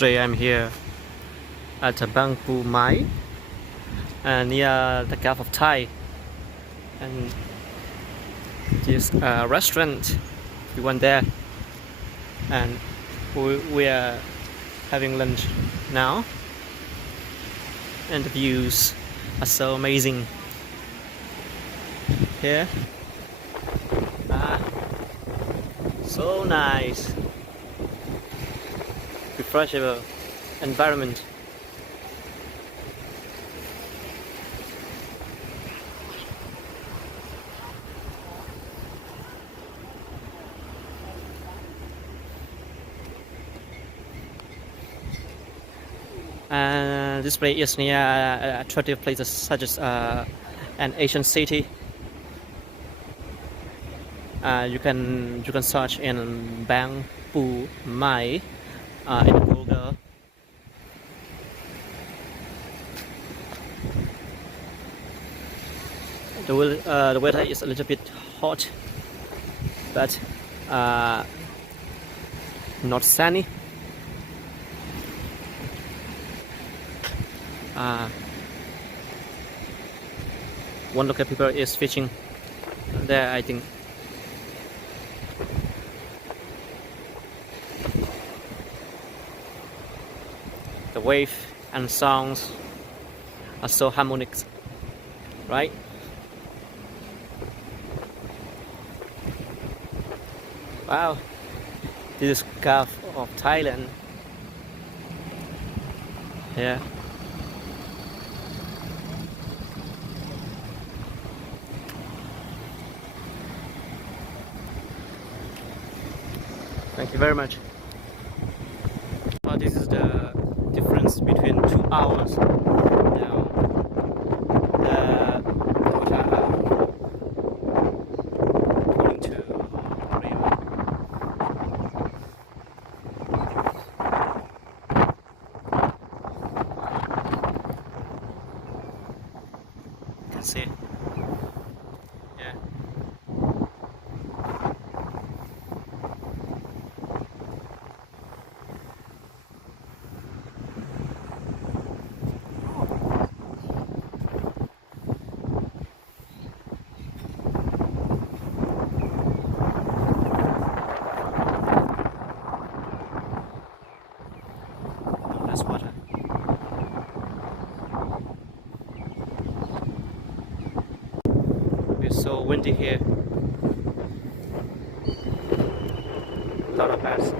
Today I'm here at Pu Mai near the Gulf of Thai, and this restaurant we went there, and we are having lunch now, and the views are so amazing here. So nice, refreshable environment. And this place is near attractive places such as an Asian city. You can search in Bang Pu Mai in Google. The weather is a little bit hot, but not sunny. One local people is fishing there, I think. The wave and sounds are so harmonic, right? Wow, this is Gulf of Thailand. Yeah. Thank you very much. This is the difference between 2 hours. Now, going to river. You can see. Yeah. That's water. It's so windy here. A lot of bats.